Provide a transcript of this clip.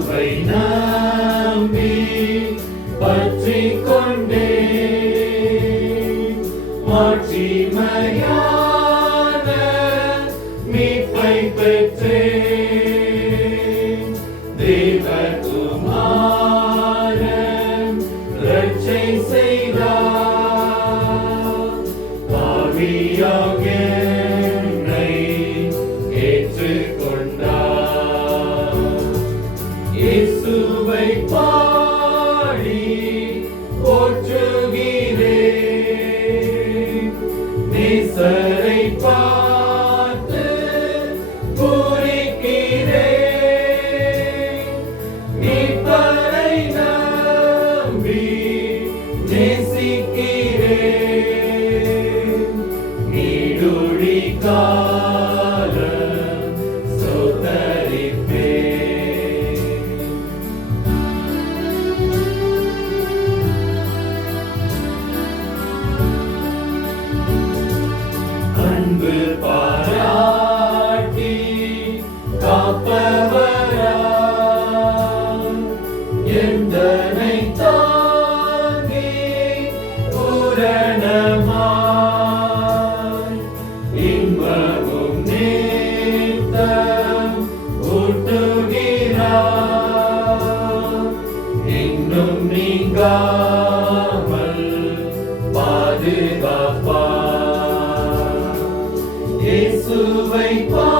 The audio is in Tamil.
கிறிஸ்துவை நம்பி பற்றி கொண்டே மாற்றிமையான மீட்பை பெற்றே. இயேசுவை பாடி போற்றுகிறே. நேசரை பார்த்து பூரிக்கிறே. நீப்பரை நம்பி நேசிக்கிறே நீடுழி கா 微光